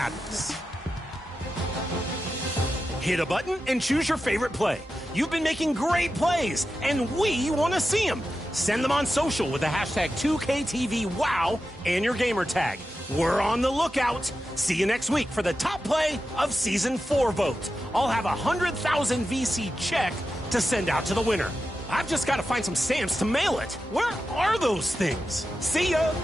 Madness. Hit a button and choose your favorite play. You've been making great plays, and we want to see them. Send them on social with the hashtag 2KTVWOW and your gamer tag. We're on the lookout. See you next week for the top play of Season 4 vote. I'll have 100,000 VC check to send out to the winner. I've just got to find some stamps to mail it. Where are those things? See ya!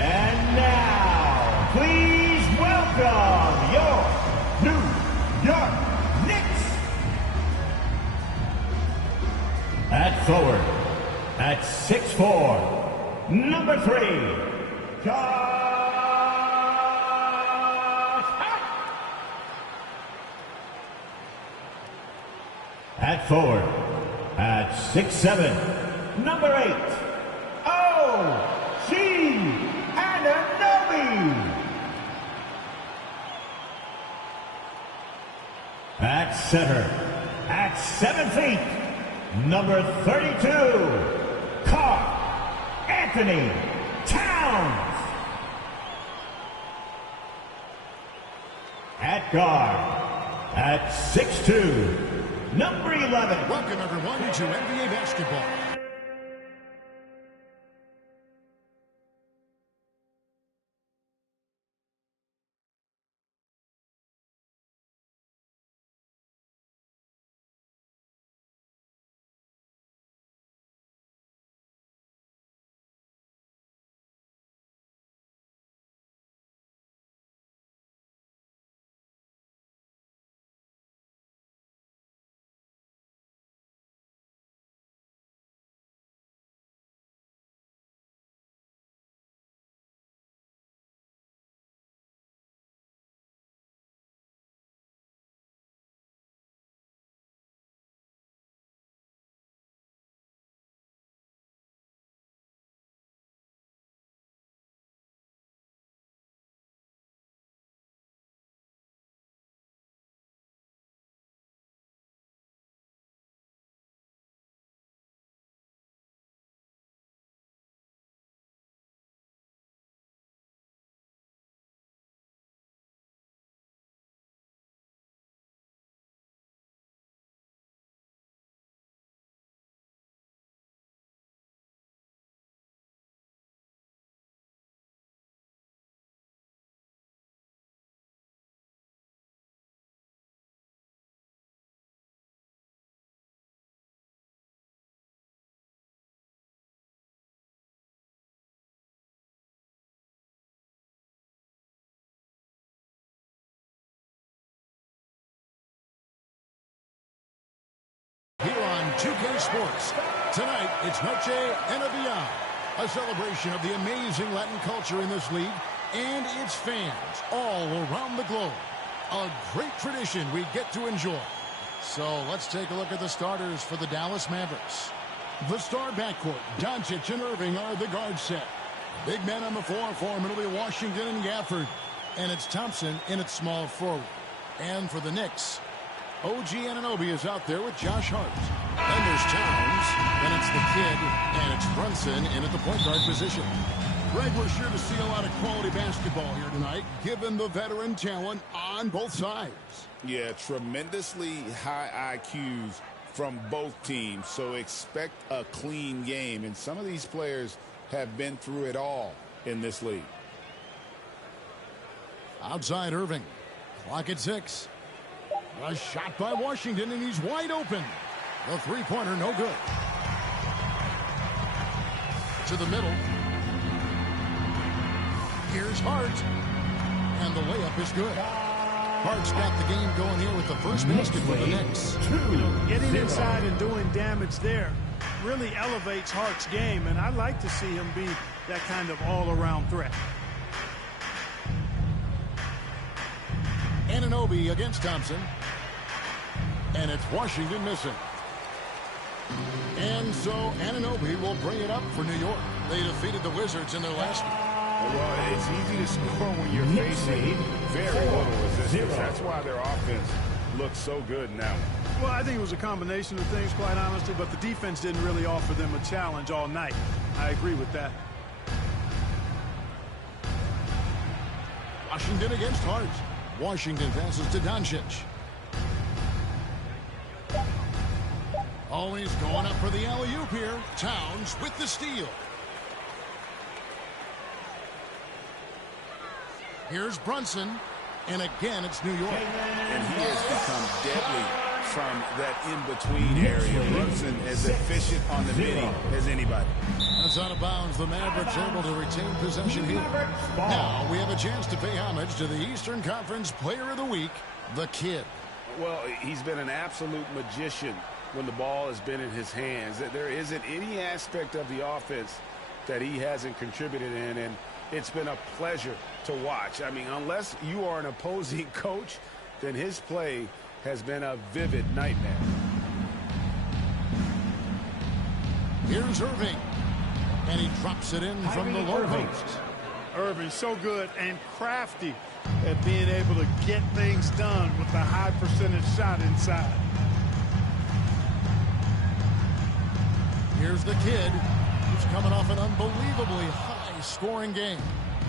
And now, please welcome your New York Knicks. At forward, at 6'4", number 3, Josh Hart. At forward, at 6'7", number 8, O.G. At center, at 7 feet, number 32, Karl-Anthony Towns. At guard, at 6'2", number 11. Welcome everyone to NBA basketball. Here on 2K Sports. Tonight, it's Noche Enavia, a celebration of the amazing Latin culture in this league and its fans all around the globe. A great tradition we get to enjoy. So let's take a look at the starters for the Dallas Mavericks. The star backcourt, Doncic and Irving, are the guard set. Big man on the floor for him, it'll be Washington and Gafford. And it's Thompson in at small forward. And for the Knicks, OG Anunoby is out there with Josh Hart. Then there's Towns, then it's the kid, and it's Brunson in at the point guard position. Greg, we're sure to see a lot of quality basketball here tonight, given the veteran talent on both sides. Yeah, tremendously high IQs from both teams, so expect a clean game. And some of these players have been through it all in this league. Outside Irving, clock at 6. A shot by Washington, and he's wide open. The three-pointer, no good. To the middle. Here's Hart. And the layup is good. Hart's got the game going here with the first basket for the Knicks. Getting inside and doing damage there really elevates Hart's game, and I'd like to see him be that kind of all-around threat. Anunoby against Thompson. And it's Washington missing. And so Anunoby will bring it up for New York. They defeated the Wizards in their last game. Well, it's easy to score when you're facing very little resistance. That's why their offense looks so good now. Well, I think it was a combination of things, quite honestly, but the defense didn't really offer them a challenge all night. I agree with that. Washington against Hart. Washington passes to Doncic. Always going up for the alley-oop here. Towns with the steal. Here's Brunson. And again, it's New York. And he has become deadly from that in-between area. Brunson as efficient on the mini as anybody. That's out of bounds. The Mavericks able to retain possession here. Now we have a chance to pay homage to the Eastern Conference Player of the Week, the Kid. Well, he's been an absolute magician when the ball has been in his hands. There isn't any aspect of the offense that he hasn't contributed in, and it's been a pleasure to watch. I mean, unless you are an opposing coach, then his play has been a vivid nightmare. Here's Irving. And he drops it in from the low post. Irving so good and crafty at being able to get things done with a high percentage shot inside. Here's the Kid, who's coming off an unbelievably high-scoring game.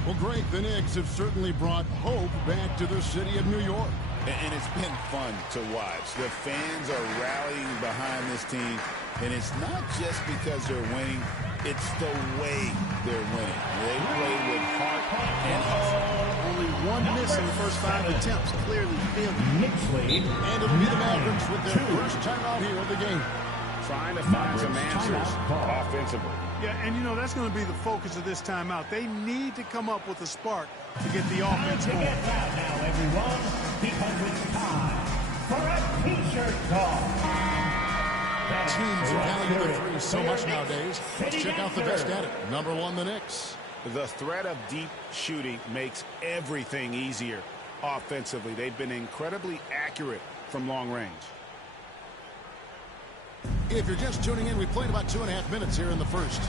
Well, Greg, the Knicks have certainly brought hope back to the city of New York. And it's been fun to watch. The fans are rallying behind this team, and it's not just because they're winning, it's the way they're winning. They play with heart and hustle. Only one miss in the first 5 attempts, clearly feeling. And it'll be the Mavericks with their first time out here of the game. Trying to find some answers offensively. Yeah, and you know, that's going to be the focus of this timeout. They need to come up with a spark to get the offense going. Get that now, everyone, because it's time for a T-shirt talk. Teams value the three so much nowadays. Let's check out the best at it. Number 1, the Knicks. The threat of deep shooting makes everything easier offensively. They've been incredibly accurate from long range. If you're just tuning in, we played about 2.5 minutes here in the first.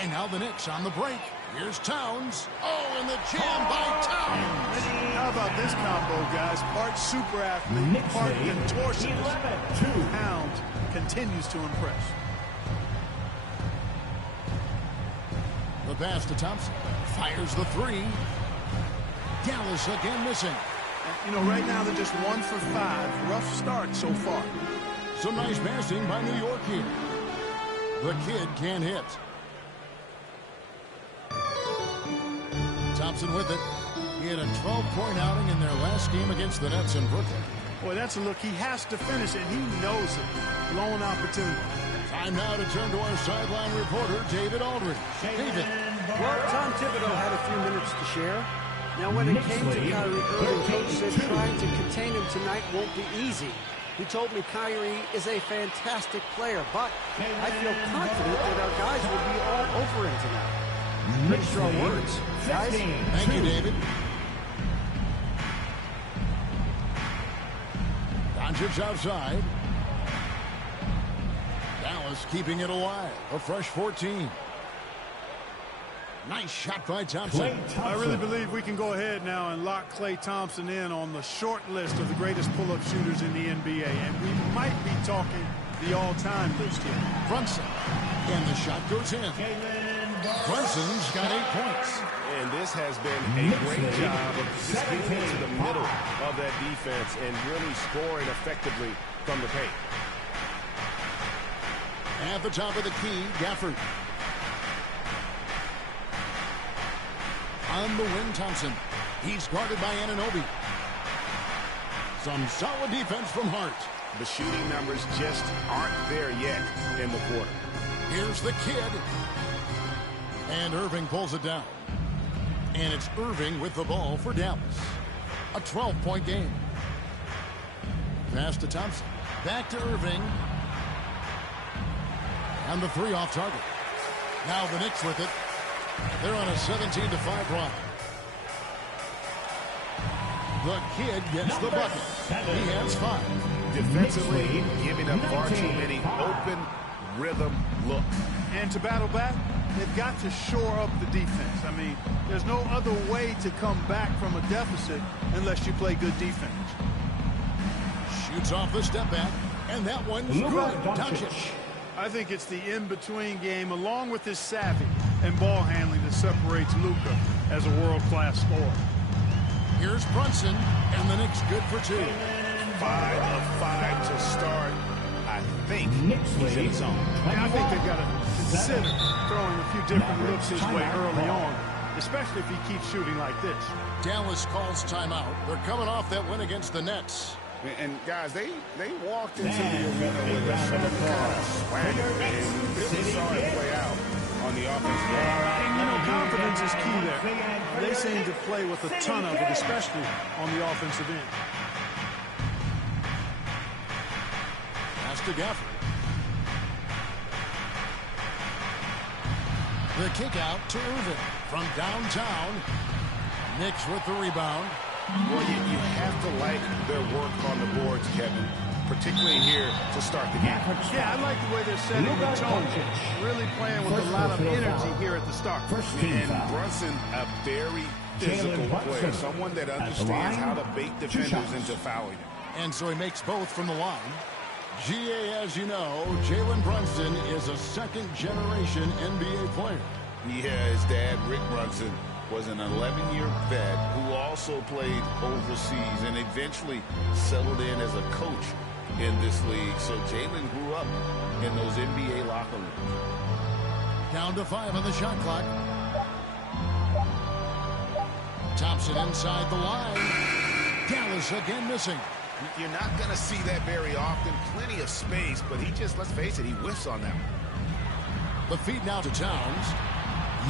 And now the Knicks on the break. Here's Towns. Oh, and the jam by Towns. How about this combo, guys? Part super athlete, part contortionist. Towns continues to impress. The pass to Thompson. Fires the three. Dallas again missing. You know, right now they're just 1 for 5. Rough start so far. Some nice passing by New York here. The Kid can't hit. Thompson with it. He had a 12-point outing in their last game against the Nets in Brooklyn. Boy, that's a look. He has to finish it. He knows it. Blown opportunity. Time now to turn to our sideline reporter, David Aldridge. David. Well, Tom Thibodeau had a few minutes to share. Now, when it came to Kyrie Irving, coach said trying to contain him tonight won't be easy. He told me Kyrie is a fantastic player, but I feel confident that our guys will be all over him tonight. Pretty strong words, guys. Thank you, David. Doncic outside. Dallas keeping it alive. A fresh 14. Nice shot by Thompson. I really believe we can go ahead now and lock Klay Thompson in on the short list of the greatest pull-up shooters in the NBA. And we might be talking the all-time list here. Brunson. And the shot goes in. Brunson's got 8 points. And this has been a great job of just getting into the middle of that defense and really scoring effectively from the paint. At the top of the key, Gafford. On the wing, Thompson. He's guarded by Anunoby. Some solid defense from Hart. The shooting numbers just aren't there yet in the quarter. Here's the Kid. And Irving pulls it down. And it's Irving with the ball for Dallas. A 12-point game. Pass to Thompson. Back to Irving. And the three off target. Now the Knicks with it. They're on a 17-5 run. The kid gets the bucket. He has 5. Defensively, giving up far too many open rhythm looks. And to battle back, they've got to shore up the defense. I mean, there's no other way to come back from a deficit unless you play good defense. Shoots off the step back, and that one's good. Doncic. I think it's the in-between game, along with his savvy and ball handling, that separates Luka as a world-class scorer. Here's Brunson, and the Knicks good for 2. 5 of 5 to start. I think he's in zone. Yeah, I think they've got to consider throwing a few different looks his way early on, especially if he keeps shooting like this. Dallas calls timeout. They're coming off that win against the Nets. And guys, they walked into the arena with a certain kind of swagger, and really saw it play out on the offensive end. You know, confidence is key there. They seem to play with a ton of it, especially on the offensive end. Pass to Gafford. The kick out to Irvin from downtown. Knicks with the rebound. Well, you have to like their work on the boards, Kevin, particularly here to start the game. Yeah, I like the way they're setting the tone. Really playing with a lot of energy here at the start. And Brunson, a very physical player, someone that understands how to bait defenders into fouling him. And so he makes both from the line. GA, as you know, Jalen Brunson is a second-generation NBA player. Yeah, his dad, Rick Brunson, was an 11-year vet who also played overseas and eventually settled in as a coach in this league. So Jalen grew up in those NBA locker rooms. Down to 5 on the shot clock. Thompson inside the line. Dallas again missing. You're not going to see that very often. Plenty of space, but he just, let's face it, he whiffs on that one. The feed now to Towns.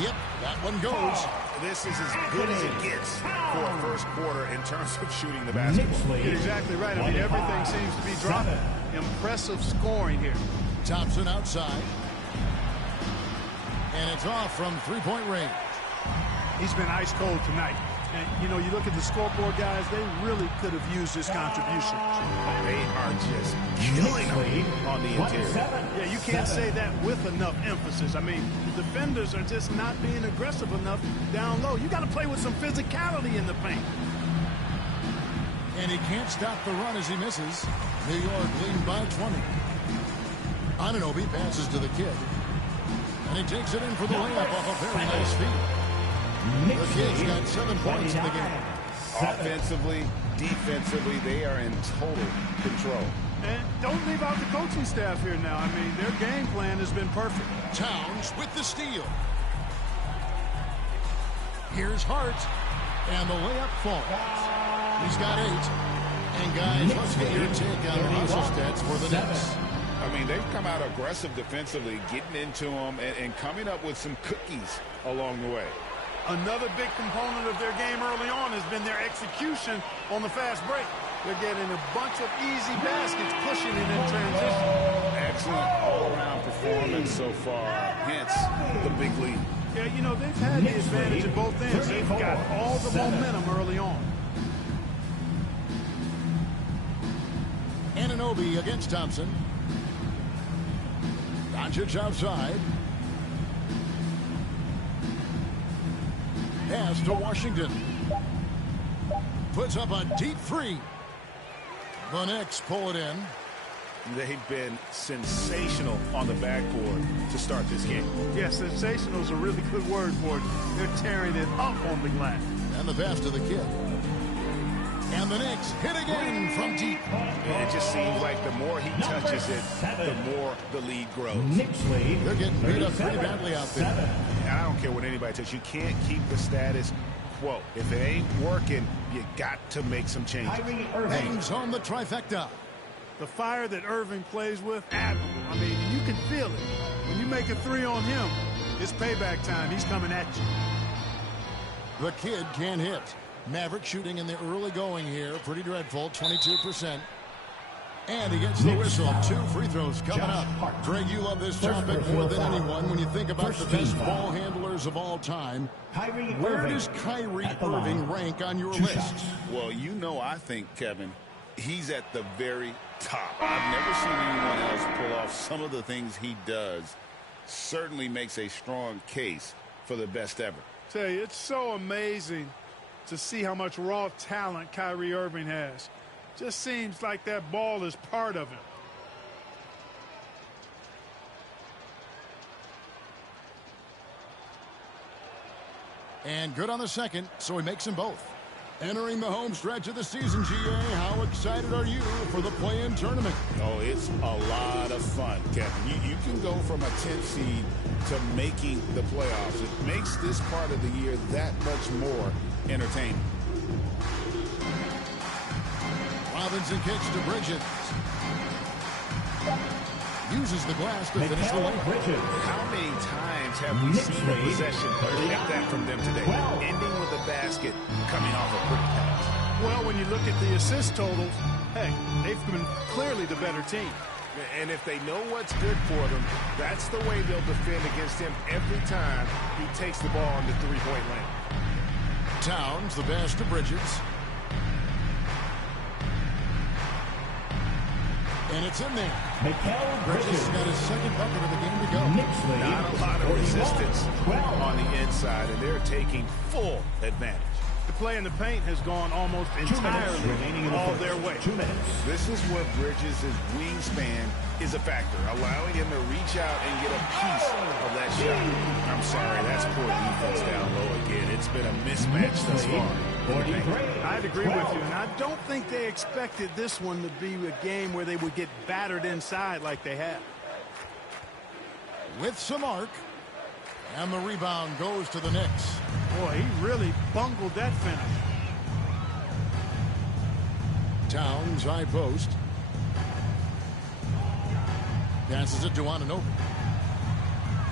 Yep, that one goes. This is as good as it gets for a first quarter in terms of shooting the basketball. You're exactly right. I mean, everything seems to be dropping. Impressive scoring here. Thompson outside. And it's off from three-point range. He's been ice cold tonight. And, you know, you look at the scoreboard, guys, they really could have used his contribution. They are just killing him on the interior. Yeah, you can't say that with enough emphasis. I mean, the defenders are just not being aggressive enough down low. You got to play with some physicality in the paint. And he can't stop the run as he misses. New York leading by 20. Anunoby passes to the kid. And he takes it in for the layup off a very nice feed. The Kid's got 7 points in the game. Offensively, defensively, they are in total control. And don't leave out the coaching staff here now. I mean, their game plan has been perfect. Towns with the steal. Here's Hart. And the layup falls. He's got 8. And guys, let's get your take on the hustle stats for the Knicks. I mean, they've come out aggressive defensively, getting into them and coming up with some cookies along the way. Another big component of their game early on has been their execution on the fast break. They're getting a bunch of easy baskets, pushing it in transition. Excellent all-around performance so far, hence the big lead. Yeah, you know, they've had the advantage at both ends. They've got all the momentum early on. Anunoby against Thompson. Doncic outside. Pass to Washington. Puts up a deep three. The Knicks pull it in. They've been sensational on the backboard to start this game. Yeah, sensational is a really good word for it. They're tearing it up on the glass. And the pass to the kid. And the Knicks hit again from deep. And it just seems like the more he touches it, the more the lead grows. They're getting beat up pretty badly out there. And I don't care what anybody says. You can't keep the status quo. If it ain't working, you got to make some changes. Hangs on the trifecta. The fire that Irving plays with, admirable. I mean, you can feel it. When you make a three on him, it's payback time. He's coming at you. The kid can't hit. Maverick shooting in the early going here. Pretty dreadful, 22%. And he gets the whistle. 2 free throws coming up. Greg, you love this topic more than anyone when you think about the best ball handlers players of all time. Kyrie Where Irving does Kyrie at the Irving line. rank on your 2 list? shots. Well, you know, I think, Kevin, he's at the very top. I've never seen anyone else pull off some of the things he does. Certainly makes a strong case for the best ever. Tell you, it's so amazing to see how much raw talent Kyrie Irving has. Just seems like that ball is part of him. And good on the second, so he makes them both. Entering the home stretch of the season, GA, how excited are you for the play-in tournament? Oh, it's a lot of fun, Kevin. You can go from a 10th seed to making the playoffs. It makes this part of the year that much more entertaining. Robinson kicks to Bridges. Uses the glass to finish the layup. How many times have we seen a possession like that from them today? Ending with a basket coming off a quick pass. Well, when you look at the assist totals, hey, they've been clearly the better team. And if they know what's good for them, that's the way they'll defend against him every time he takes the ball in the three-point lane. Towns, the pass to Bridges. And it's in there. Bridges got his second bucket of the game to go. Not a lot of resistance on the inside, and they're taking full advantage. The play in the paint has gone almost entirely all their way. 2 minutes. This is where Bridges' wingspan is a factor, allowing him to reach out and get a piece of that shot. I'm sorry, that's poor defense down low again. It's been a mismatch thus far. I'd agree with you, and I don't think they expected this one to be a game where they would get battered inside like they have. With some arc. And the rebound goes to the Knicks. Boy, he really bungled that finish. Towns, high post. Passes it to Anunoby.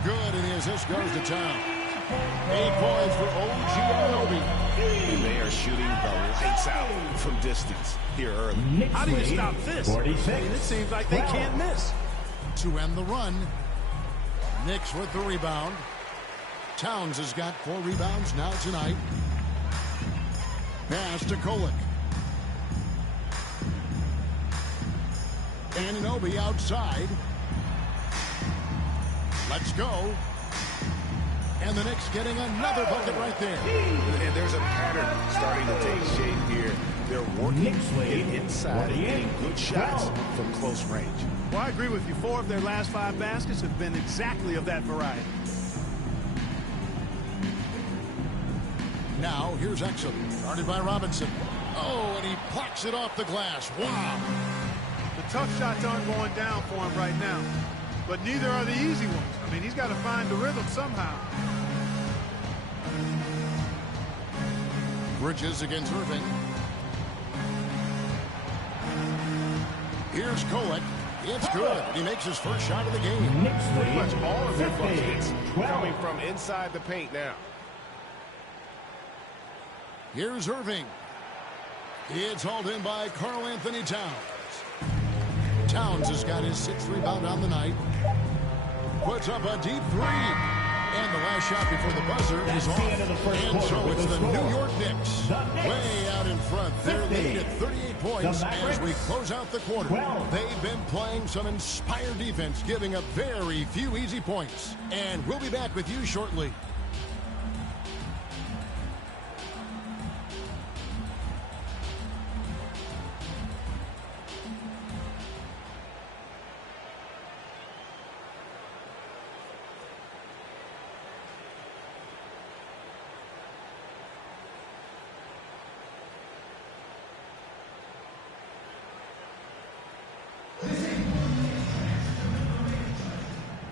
Good, and the assist goes to Towns. 8 points for OG Anunoby. And they are shooting the lights out from distance here early. How do you stop this? 46. I mean, it seems like they can't miss. To end the run. Knicks with the rebound. Towns has got 4 rebounds now tonight. Pass to Kolek. Anunoby outside. Let's go. And the Knicks getting another bucket right there. And there's a pattern starting to take shape here. They're working inside and getting good shots from close range. Well, I agree with you. 4 of their last 5 baskets have been exactly of that variety. Now, here's Exum, guarded by Robinson. Oh, and he plucks it off the glass. Wow. The tough shots aren't going down for him right now, but neither are the easy ones. I mean, he's got to find the rhythm somehow. Bridges against Irving. Here's Kolek. It's good. He makes his first shot of the game. Pretty much all of their buckets coming from inside the paint now. Here's Irving. It's hauled in by Karl Anthony Towns. Towns has got his 6th rebound on the night. Puts up a deep 3. And the last shot before the buzzer is off. And so it's the New York Knicks way out in front. They're leading at 38 points as we close out the quarter. They've been playing some inspired defense, giving up very few easy points. And we'll be back with you shortly.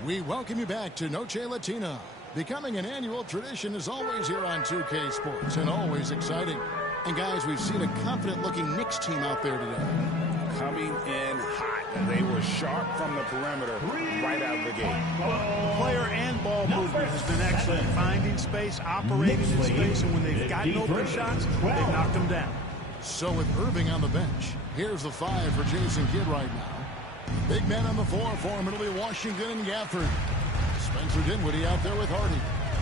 We welcome you back to Noche Latina. Becoming an annual tradition is always here on 2K Sports and always exciting. And guys, we've seen a confident-looking Knicks team out there today. Coming in hot, and they were sharp from the perimeter right out of the gate. Player and ball movement has been excellent. Finding space, operating in space, and when they've gotten open shots, they've knocked them down. So with Irving on the bench, here's the 5 for Jason Kidd right now. Big man on the 4 for him. It'll be Washington and Gafford. Spencer Dinwiddie out there with Hardy.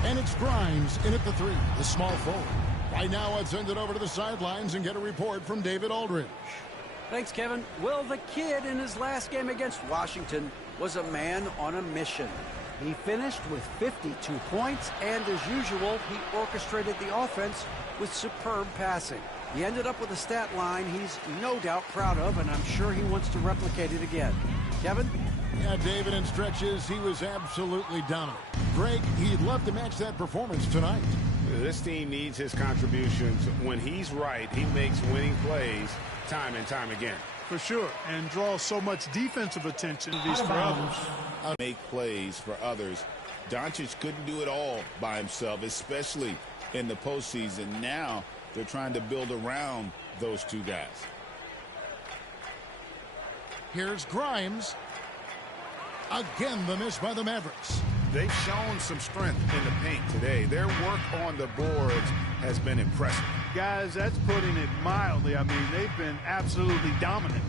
And it's Grimes in at the 3, the small forward. Right now, let's send it over to the sidelines and get a report from David Aldridge. Thanks, Kevin. Well, the kid in his last game against Washington was a man on a mission. He finished with 52 points, and as usual, he orchestrated the offense with superb passing. He ended up with a stat line he's no doubt proud of, and I'm sure he wants to replicate it again. Kevin? Yeah, David, in stretches, he was absolutely dominant. Greg, he'd love to match that performance tonight. This team needs his contributions. When he's right, he makes winning plays time and time again. For sure, and draws so much defensive attention to these for others. Make plays for others. Doncic couldn't do it all by himself, especially in the postseason. Now they're trying to build around those two guys. Here's Grimes. Again, the miss by the Mavericks. They've shown some strength in the paint today. Their work on the boards has been impressive. Guys, that's putting it mildly. I mean, they've been absolutely dominant.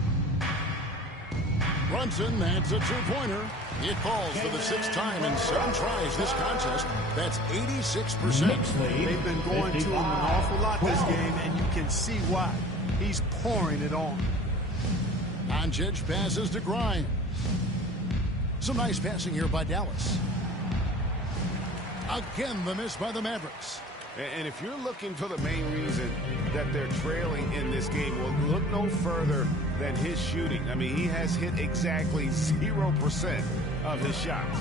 Brunson adds a two-pointer. It falls for the 6th time in 7 tries this contest. That's 86%. They've been going to him an awful lot this game, and you can see why. He's pouring it on. Doncic passes to Grimes. Some nice passing here by Dallas. Again, the miss by the Mavericks. And if you're looking for the main reason that they're trailing in this game, well, look no further than his shooting. I mean, he has hit exactly 0% of his shots.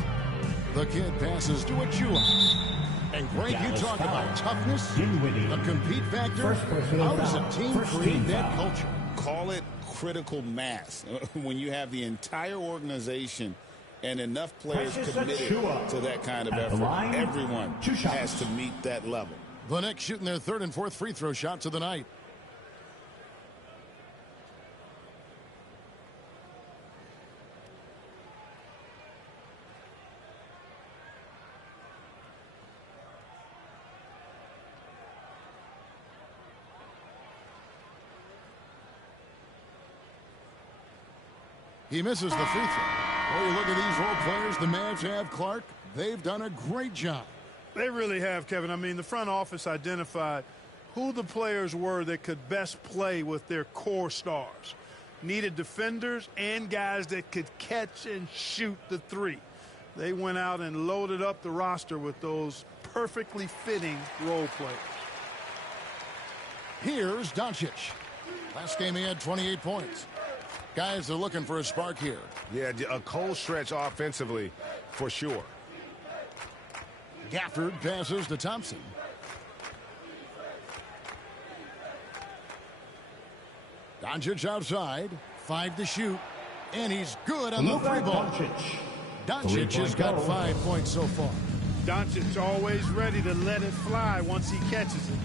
The kid passes to Achua. And Greg, you talk about toughness, the compete factor. How does a team create that culture? Call it critical mass. When you have the entire organization and enough players committed to that kind of effort, everyone has to meet that level. The Knicks shooting their 3rd and 4th free throw shots of the night. He misses the free throw. Oh, you look at these role players the Mavs have, Clark. They've done a great job. They really have, Kevin. I mean, the front office identified who the players were that could best play with their core stars. Needed defenders and guys that could catch and shoot the 3. They went out and loaded up the roster with those perfectly fitting role players. Here's Doncic. Last game he had 28 points. Guys are looking for a spark here. Yeah, a cold stretch offensively for sure. Gafford passes to Thompson. Doncic outside. 5 to shoot. And he's good on the 3-ball. Doncic has got 5 points so far. Doncic always ready to let it fly once he catches it.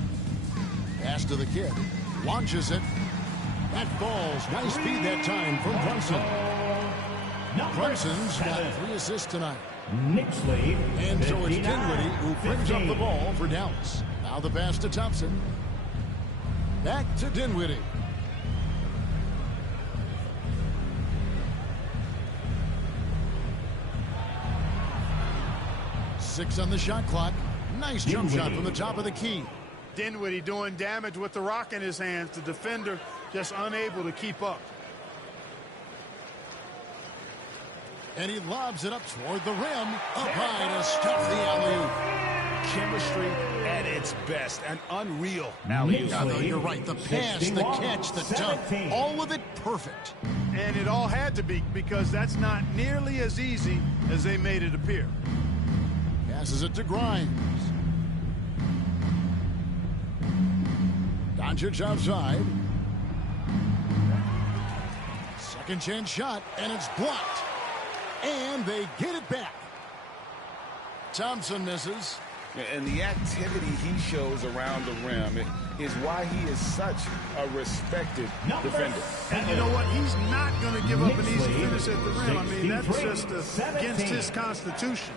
Pass to the kid. Launches it. That falls. Nice speed that time from Brunson. Brunson's got 3 assists tonight. And so it's Dinwiddie who brings up the ball for Dallas. Now the pass to Thompson. Back to Dinwiddie. Six on the shot clock. Nice jump shot from the top of the key. Dinwiddie doing damage with the rock in his hands. The defender just unable to keep up. And he lobs it up toward the rim. Up high to stop the alley-oop. Chemistry at its best. An unreal alley-oop. No, you're right. The pass, the catch, the dunk. All of it perfect. And it all had to be, because that's not nearly as easy as they made it appear. Passes it to Grimes. Doncic outside. Second chance shot, and it's blocked. And they get it back. Thompson misses. And the activity he shows around the rim is why he is such a respected defender. And you know what? He's not going to give up an easy finish at the rim. I mean, that's just against his constitution.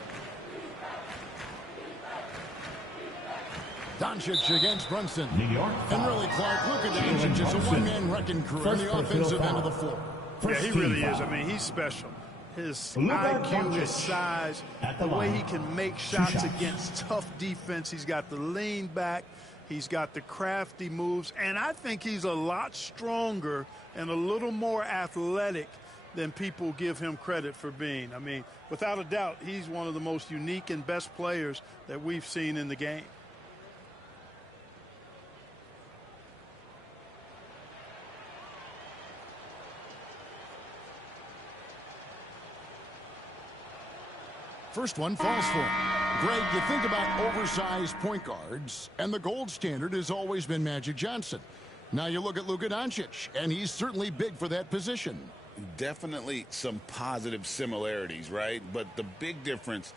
Doncic against Brunson. And really, Clark, look at Doncic. It's a one-man wrecking crew on the offensive end of the floor. Yeah, he really is. I mean, he's special. his IQ, his size, the way he can make shots against tough defense. He's got the lean back. He's got the crafty moves. And I think he's a lot stronger and a little more athletic than people give him credit for being. I mean, without a doubt, he's one of the most unique and best players that we've seen in the game. First one falls for him. Greg, you think about oversized point guards, and the gold standard has always been Magic Johnson. Now you look at Luka Doncic, and he's certainly big for that position. Definitely some positive similarities, right? But the big difference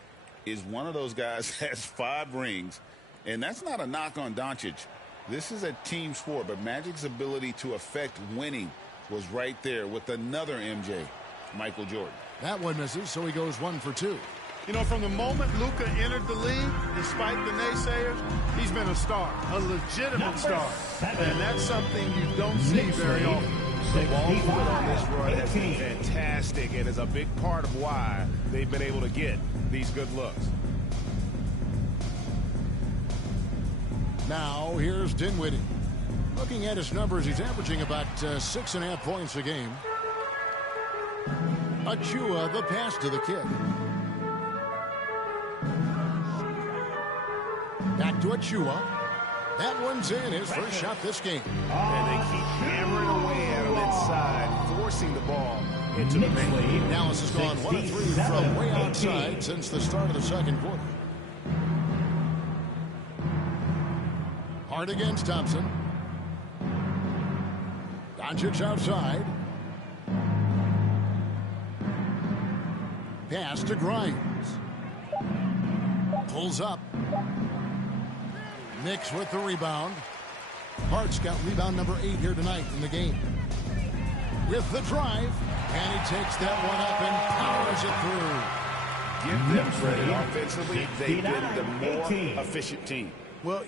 is one of those guys has 5 rings, and that's not a knock on Doncic. This is a team sport, but Magic's ability to affect winning was right there with another MJ, Michael Jordan. That one misses, so he goes 1 for 2. You know, from the moment Luka entered the league, despite the naysayers, he's been a star, a legitimate star. And that's something you don't see very often. The ball movement on this run has been fantastic and is a big part of why they've been able to get these good looks. Now, here's Dinwiddie. Looking at his numbers, he's averaging about 6.5 points a game. Achua, the pass to the kid. Back to Achua. That one's in, his first shot this game. And they keep hammering away at him inside, forcing the ball into the paint. Dallas has gone 1 of 3 from way outside since the start of the second quarter. Hard against Thompson. Doncic outside. Pass to Grimes. Pulls up. Knicks with the rebound. Hart's got rebound number 8 here tonight in the game. With the drive, and he takes that one up and powers it through. Give them credit offensively. They've been the more efficient team. Well,